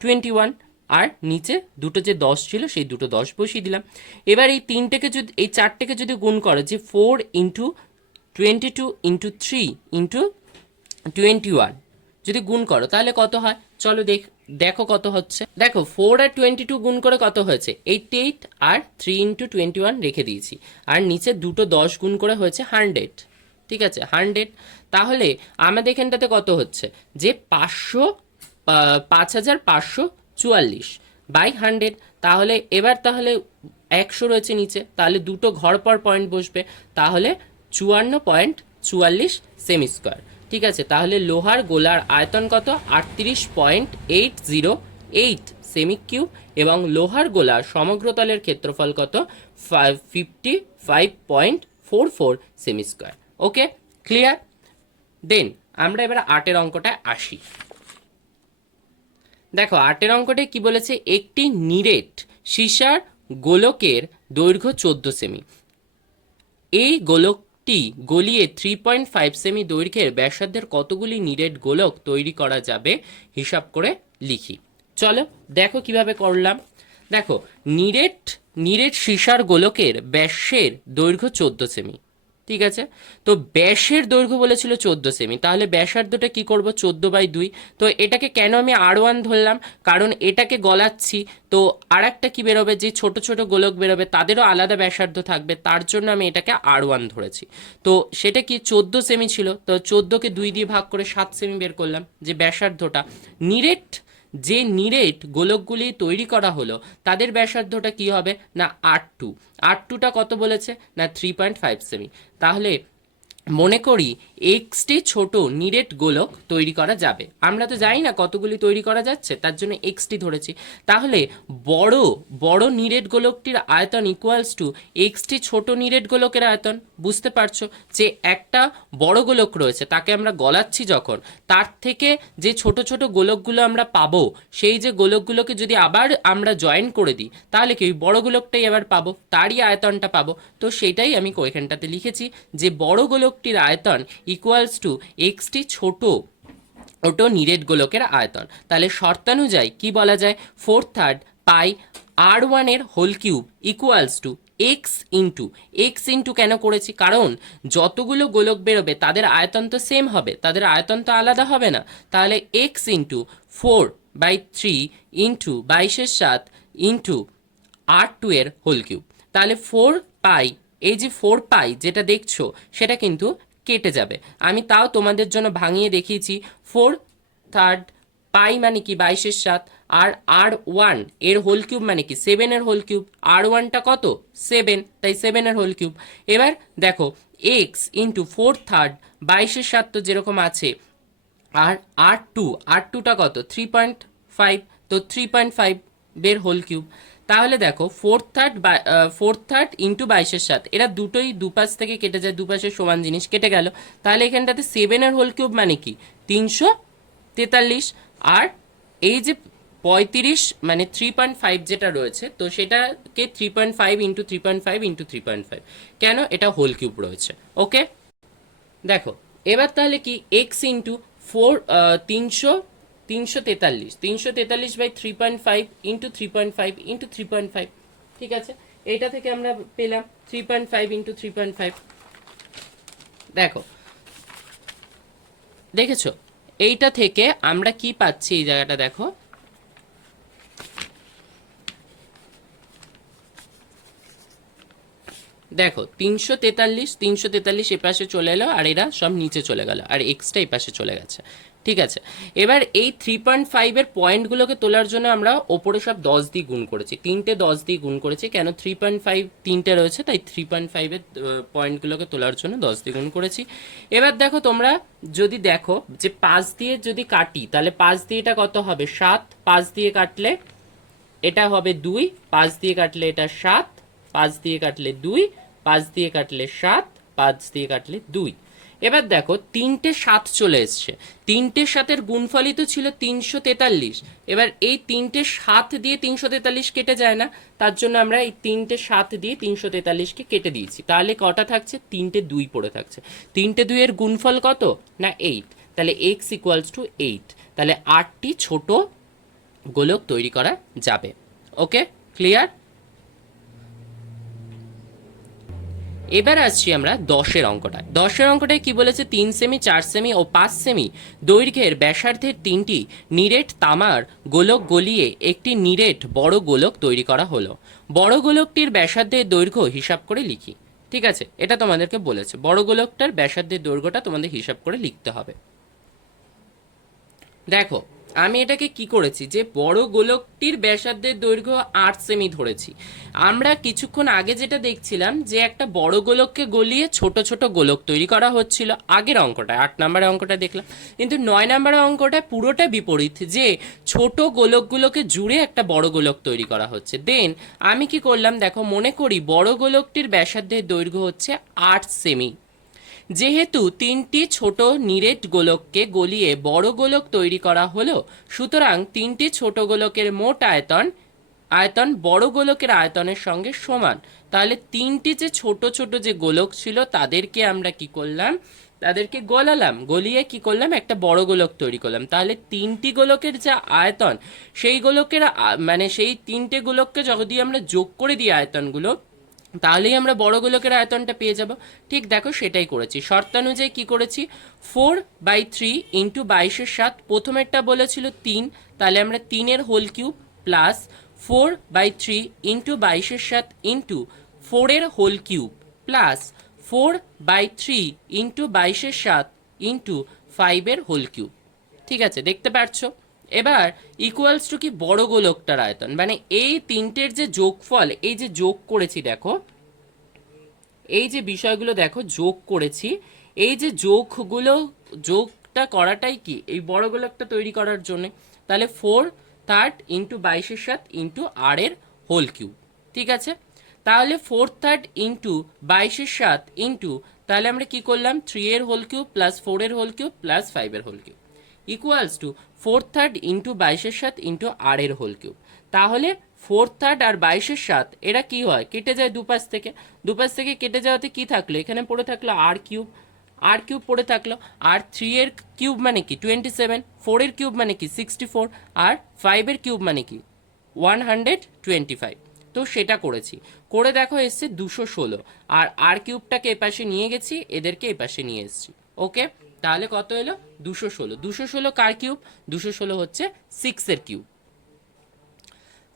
21, আর নিচে দুটো যে 10 ছিল সেই দুটো 10 বসিয়ে দিলাম। এবার এই 4টেকে যদি গুণ করো, যে 4 ইন্টু 22 ইন্টু 3 ইন্টু 21 যদি গুণ করো, তাহলে কত হয়, চলো দেখো কত হচ্ছে। দেখো 4 আর 22 গুণ করে কত হয়েছে 88, আর 3 ইন্টু 21 রেখে দিয়েছি, আর নিচে দুটো 10 গুণ করে হয়েছে 100। ঠিক আছে, 100, তাহলে আমাদের এখানটাতে কত হচ্ছে, যে 5544 বাই 100। তাহলে এবার 100 রয়েছে নিচে, তাহলে দুটো ঘর পর পয়েন্ট বসবে, তাহলে 54.44 সেমি স্কোয়ার। ঠিক আছে, তাহলে লোহার গোলার আয়তন কত 38.808 সেমি কিউব, এবং লোহার গোলার সমগ্রতলের ক্ষেত্রফল কত 55.44 সেমি স্কোয়ার। ওকে, ক্লিয়ার। দেন আমরা এবার 8এর অঙ্কটায় আসি। দেখো 8এর অঙ্কটায় কি বলেছে, একটি নিরেট সীসার গোলকের দৈর্ঘ্য 14 সেমি, এই গোলকটি গলিয়ে 3.5 সেমি দৈর্ঘ্যের ব্যাসার্ধের কতগুলি নিরেট গোলক তৈরি করা যাবে হিসাব করে লিখি। চলো দেখো কিভাবে করলাম। দেখো নিরেট সীসার গোলকের ব্যাসের দৈর্ঘ্য 14 সেমি। ঠিক আছে, তো ব্যাসের দৈর্ঘ্য বলেছিল 14 সেমি, তাহলে ব্যাসার্ধটা কি করব 14/2। তো এটাকে কেন আমি R1 ধরলাম, কারণ এটাকে গলাচ্ছি, তো আর একটা কি বেরোবে, যে ছোট ছোট গোলক বেরোবে তাদেরও আলাদা ব্যাসার্ধ থাকবে, তার জন্য আমি এটাকে R1 ধরেছি। তো সেটা কি 14 সেমি ছিল, তো 14কে 2 দিয়ে ভাগ করে 7 সেমি বের করলাম, যে ব্যাসার্ধটা যে নিরেট গোলকগুলি তৈরি করা হলো তাদের ব্যাসার্ধটা কি হবে না R2টা কত বলেছে না 3.5 সেমি। তাহলে মনে করি এক্সটি ছোট নিরেট গোলক তৈরি করা যাবে। আমরা তো জানি না কতগুলি তৈরি করা যাচ্ছে, তার জন্য এক্সটি ধরেছি। তাহলে বড় বড় নিরেট গোলকটির আয়তন ইকুয়ালস টু এক্সটি ছোট নিরেট গোলকের আয়তন। বুঝতে পারছো যে একটা বড় গোলক রয়েছে, তাকে আমরা গলাচ্ছি যখন, তার থেকে যে ছোট ছোট গোলকগুলো আমরা পাবো, সেই যে গোলকগুলোকে যদি আবার আমরা জয়েন করে দিই, তাহলে কি ওই বড় গোলকটাই আবার পাবো, তারই আয়তনটা পাবো। তো সেটাই আমি ওইখানটাতে লিখেছি যে বড় গোলকটির আয়তন ইকুয়ালস টু এক্সটি ছোট ওটো নিরেট গোলকের আয়তন। তাহলে শর্তানুযায়ী কি বলা যায়, 4/3 পাই R1 এর whole cube equals to x into কেন করেছি, কারণ যতগুলো গোলক বেরোবে তাদের আয়তন তো সেম হবে, তাদের আয়তন তো আলাদা হবে না। তাহলে x into 4/3 into 22/7 into R2 এর হোল কিউব। তাহলে 4 পাই, এই যে 4 পাই যেটা দেখছো সেটা কিন্তু কেটে যাবে। আমি তাও তোমাদের জন্য ভাঙিয়ে দেখিয়েছি। 4/3 পাই মানে কি 22/7, আর R1 এর হোল কিউব মানে কি 7 এর হোল কিউব। R1টা কত 7, তাই 7 এর হোল কিউব। এবার দেখো এক্স ইন্টু 4/3 22/7 তো যেরকম আছে, আর আর টুটা কত 3.5, তো 3.5 বের হোল কিউব। তাহলে দেখো 4/3 ইন্টু 22/7, এরা দুটোই দুপাশ থেকে কেটে যায়, দুপাশে সমান জিনিস কেটে গেল। তাহলে এখানটাতে 7 এর হোল কিউব মানে কি 343, আর এই যে 35 মানে 3.5 যেটা রয়েছে, তো সেটাকে 3.5 ইন্টু 3.5 ইন্টু 3.5, কেন এটা হোল কিউব রয়েছে। ওকে, দেখো এবার তাহলে কি এক্স ইন্টু 343 ইন্টু 3.5 ইন্টু 3.5, ঠিক আছে। এটা থেকে আমরা পেলাম 3.5 ইন্টু 3.5। দেখো, দেখেছো এইটা থেকে আমরা কি পাচ্ছি, এই জায়গাটা দেখো, দেখো 343 এপাশে চলে এলো, আর এরা সব নিচে চলে গেল, আর এক্সটা এপাশে চলে গেছে, ঠিক আছে। এবার এই 3.5 এর পয়েন্টগুলোকে তোলার জন্য আমরা ওপরে সব 10 দিয়ে গুণ করেছি, 3টে 10 দিয়ে গুণ করেছি, কেন 3.5 3টে রয়েছে, তাই 3.5 এর পয়েন্টগুলোকে তোলার জন্য 10 দিয়ে গুণ করেছি। এবার দেখো তোমরা যদি দেখো যে 5 দিয়ে যদি কাটি, তাহলে 5 দিয়ে এটা কত হবে 7, 5 দিয়ে কাটলে এটা হবে 2, 5 দিয়ে কাটলে এটা 7, 5 দিয়ে কাটলে 2, 5 দিয়ে কাটলে 7, 5 দিয়ে কাটলে 2। এবার দেখো 3টে 7 চলে এসছে, 3টে 7-এর গুণফলই তো ছিল 343। এবার এই 3টে 7 দিয়ে 343 কেটে যায় না, তার জন্য আমরা এই 3টে 7 দিয়ে 343কে কেটে দিয়েছি। তাহলে কটা থাকছে, 3টে 2 পড়ে থাকছে। 3টে 2 এর গুণফল কত না 8, তাহলে x ইকুয়ালস টু 8। তাহলে 8টি ছোট গোলক তৈরি করা যাবে। ওকে, ক্লিয়ার। এবার আসছি আমরা 10-এর অঙ্কটায়। 10-এর অঙ্কটায় কি বলেছে, 3 সেমি, 4 সেমি ও 5 সেমি দৈর্ঘ্যের ব্যাসার্ধের 3টি নিরেট তামার গোলক গলিয়ে একটি নিরেট বড় গোলক তৈরি করা হলো। বড় গোলকটির ব্যাসার্ধের দৈর্ঘ্য হিসাব করে লিখি। ঠিক আছে, এটা তোমাদেরকে বলেছে বড় গোলকটার ব্যাসার্ধের দৈর্ঘ্যটা তোমাদের হিসাব করে লিখতে হবে। দেখো আমি এটাকে কি করেছি, যে বড় গোলকটির ব্যাসার্ধের দৈর্ঘ্য 8 সেমি ধরেছি। আমরা কিছুক্ষণ আগে যেটা দেখছিলাম যে একটা বড় গোলককে গলিয়ে ছোট ছোট গোলক তৈরি করা হচ্ছিল, আগের অঙ্কটায় 8 নম্বরের অঙ্কটা দেখলাম। কিন্তু 9 নম্বরের অঙ্কটায় পুরোটা বিপরীত, যে ছোট গোলকগুলোকে জুড়ে একটা বড় গোলক তৈরি করা হচ্ছে। দেন আমি কি করলাম, দেখো মনে করি বড় গোলকটির ব্যাসার্ধের দৈর্ঘ্য হচ্ছে 8 সেমি। যেহেতু 3টি ছোট নিরেট গোলককে গলিয়ে বড় গোলক তৈরি করা হলো, সুতরাং 3টি ছোট গোলকের মোট আয়তন বড় গোলকের আয়তনের সঙ্গে সমান। তাহলে 3টি যে ছোট ছোট যে গোলক ছিল তাদেরকে আমরা কি করলাম, তাদেরকে গলালাম, গলিয়ে কি করলাম একটা বড় গোলক তৈরি করলাম। তাহলে 3টি গোলকের যা আয়তন, সেই গোলকের মানে সেই 3টে গোলককে যদি আমরা যোগ করে দিই আয়তনগুলো, তাহলেই আমরা বড় গোলকের আয়তনটা পেয়ে যাব। ঠিক দেখো সেটাই করেছি। শর্তানুযায়ী কি করেছি, 4/3 ইন্টু 22/7, প্রথমেরটা বলেছিল 3, তাহলে আমরা 3-এর whole cube plus 4/3 into 22/7 into 4-এর whole cube plus 4/3 into 22/7 into 5-এর হোল কিউব। ঠিক আছে, দেখতে পাচ্ছ। এবার ইকুয়ালস টু কি বড় গোলকটার আয়তন, মানে এই তিনটের যে যোগফল, এই যে যোগ করেছি দেখো, এই যে বিষয়গুলো দেখো যোগ করেছি, এই যে যোগটা করাটাই কি এই বড় গোলকটা তৈরি করার জন্য। তাহলে 4/3 ইন্টু 22/7 ইন্টু আর এর হোল কিউব, ঠিক আছে। তাহলে 4/3 ইন্টু 22/7 ইন্টু, তাহলে আমরা কি করলাম, 3 এর হোল কিউব প্লাস 4 এর হোল কিউব প্লাস 5 এর whole cube equals to 4/3 into 22/7 into R এর হোল কিউব। তাহলে 4/3 আর 22/7 এরা কি হয়, কেটে যায় দুপাশ থেকে কেটে যাওয়াতে কি থাকলো, এখানে পড়ে থাকলো আর কিউব পড়ে থাকলো। আর 3 এর কিউব মানে কি 27, 4 এর কিউব মানে কি 64, আর 5 এর কিউব মানে কি 125। তো সেটা করেছি, করে দেখো এসছে 216। আর কিউবটাকে এপাশে নিয়ে গেছি, এদেরকে এপাশে নিয়ে এসেছি। ওকে, তাহলে কত এলো 216। 216 কার কিউব, 216 হচ্ছে 6 এর কিউব।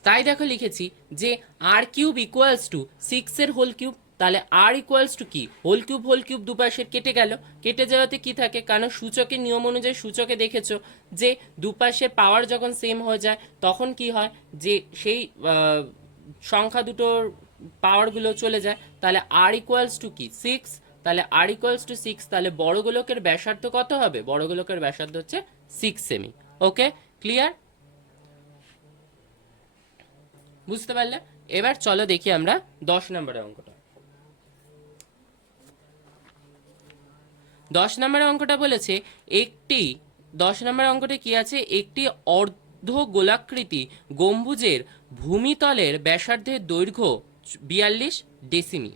তাই দেখো লিখেছি যে আর কিউব ইকুয়ালস টু 6 এর হোল কিউব। তাহলে আর ইকুয়ালস টু কি, হোল কিউব দুপাশের কেটে গেল, কেটে যাওয়াতে কি থাকে, কারণ সূচকের নিয়ম অনুযায়ী সূচকে দেখেছো যে দুপাশের পাওয়ার যখন সেম হয়ে যায় তখন কি হয়, যে সেই সংখ্যা দুটোর পাওয়ারগুলো চলে যায়। তাহলে আর ইকুয়ালস টু কি 6, তাহলে আর ইকুয়ালস টু 6, তাহলে বড় গোলকের ব্যাসার্ধ কত হবে, বড় গোলকের ব্যাসার্ধ হচ্ছে 6 সেমি। ওকে, ক্লিয়ার, বুঝতে পারলে। এবার চলো দেখি আমরা 10 নম্বরের অঙ্কটা। 10 নম্বরের অঙ্কটা বলেছে একটি 10 নম্বরের অঙ্কটা কি আছে, একটি অর্ধ গোলাকৃতি গম্বুজের ভূমিতলের ব্যাসার্ধের দৈর্ঘ্য 42 ডেসিমি।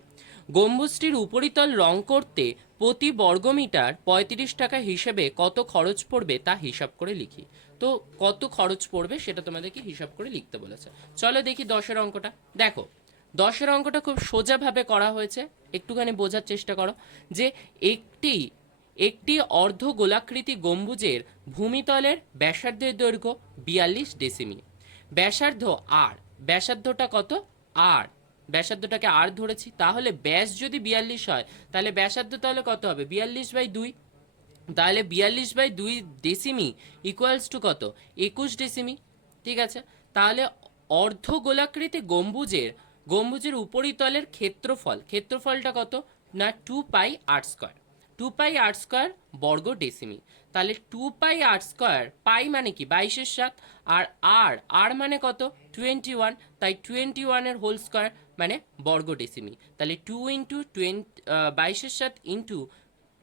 গম্বুজটির উপরিতল রং করতে প্রতি বর্গমিটার 35 টাকা হিসেবে কত খরচ পড়বে তা হিসাব করে লিখি। তো কত খরচ পড়বে সেটা তোমাদেরকে হিসাব করে লিখতে বলেছে। চলো দেখি 10-এর অঙ্কটা। দেখো 10-এর অঙ্কটা খুব সোজাভাবে করা হয়েছে, একটুখানি বোঝার চেষ্টা করো। যে একটি একটি অর্ধ গোলাকৃতি গম্বুজের ভূমিতলের ব্যাসার্ধের দৈর্ঘ্য 42 ডেসিমি। ব্যাসার্ধ আর, ব্যাসার্ধটা কত, আর, ব্যাসার্ধটাকে আর ধরেছি। তাহলে ব্যাস যদি 42 হয় তাহলে ব্যাসার্ধ তাহলে কত হবে 42/2। তাহলে 42/2 ডেসিমি ইকুয়ালস টু কত, 21 ডেসিমি, ঠিক আছে। তাহলে অর্ধ গোলাকৃতি গম্বুজের উপরিতলের ক্ষেত্রফলটা কত না 2πr²। 2πr² বর্গ ডেসিমি। তাহলে 2πr², পাই মানে কি 22/7, আর আর মানে কত 21, তাই 21 এর হোল স্কোয়ার মানে বর্গ ডেসিমি। তাহলে 2 ইন্টু 22/7 ইন্টু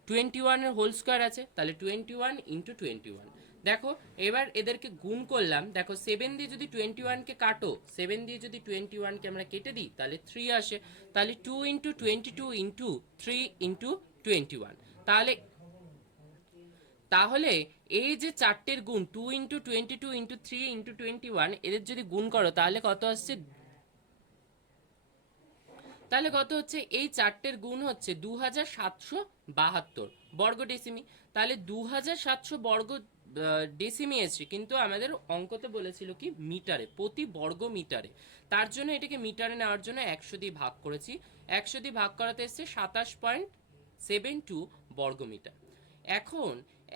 21 এর হোল স্কোয়ার আছে, তাহলে 21 ইন্টু 21। দেখো এবার এদেরকে গুণ করলাম, দেখো 7 দিয়ে যদি 21কে কাটো, 7 দিয়ে যদি 21কে আমরা কেটে দিই তাহলে 3 আসে। তাহলে 2 ইন্টু 22 ইন্টু 3 ইন্টু 21। তাহলে তাহলে এই যে চারটের গুণ 2 ইন্টু 22 ইন্টু 3 ইন্টু 21, এদের যদি গুণ করো তাহলে কত আসছে, তাহলে কত হচ্ছে, এই চারটের গুণ হচ্ছে 2772 বর্গ ডেসিমি। তাহলে 2700 বর্গ ডেসিমি এসছে, কিন্তু আমাদের অঙ্কতে বলেছিল কি মিটারে, প্রতি বর্গ মিটারে। তার জন্য এটাকে মিটারে নেওয়ার জন্য 100 দিয়ে ভাগ করেছি। 100 দিয়ে ভাগ করাতে এসছে 27.72 বর্গ মিটার। এখন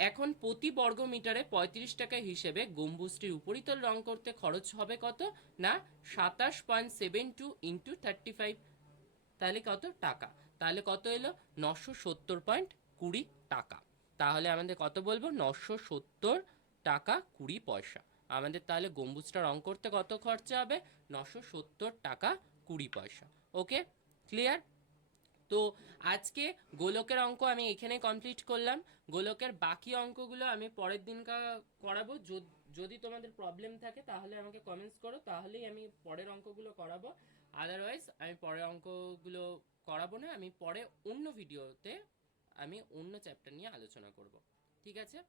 এখন প্রতি বর্গ মিটারে 35 টাকা হিসেবে গম্বুজটির উপরিতল রং করতে খরচ হবে কত না 27.72 ইন্টু 35, তাহলে কত টাকা, তাহলে কত এলো 970.20 টাকা। তাহলে আমাদের কত বলবো 970 টাকা 20 পয়সা। আমাদের তাহলে গম্বুজটা রং করতে কত খরচা হবে 970 টাকা 20 পয়সা। ওকে, ক্লিয়ার। তো আজকে গোলকের অঙ্ক আমি এখানে কমপ্লিট করলাম। গোলকের বাকি অঙ্কগুলো আমি পরের দিন করাবো। যদি তোমাদের প্রবলেম থাকে তাহলে আমাকে কমেন্টস করো, তাহলেই আমি পরের অঙ্কগুলো করাবো। আদারওয়াইজ আমি পরের অঙ্কগুলো করাবো না, আমি পরে অন্য ভিডিওতে আমি অন্য চ্যাপ্টার নিয়ে আলোচনা করব, ঠিক আছে।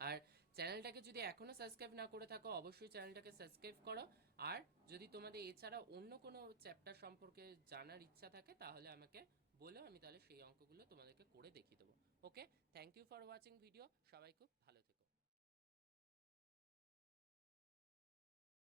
আর চ্যানেলটাকে যদি এখনো সাবস্ক্রাইব না করে থাকো অবশ্যই চ্যানেলটাকে সাবস্ক্রাইব করো। আর যদি তোমাদের এছাড়া অন্য কোনো চ্যাপ্টার সম্পর্কে জানার ইচ্ছা থাকে তাহলে আমাকে বলো, আমি তাহলে সেই অঙ্কগুলো তোমাদেরকে করে দেখিয়ে দেবো। Okay, thank you for watching video, সবাই খুব ভালো থেকো।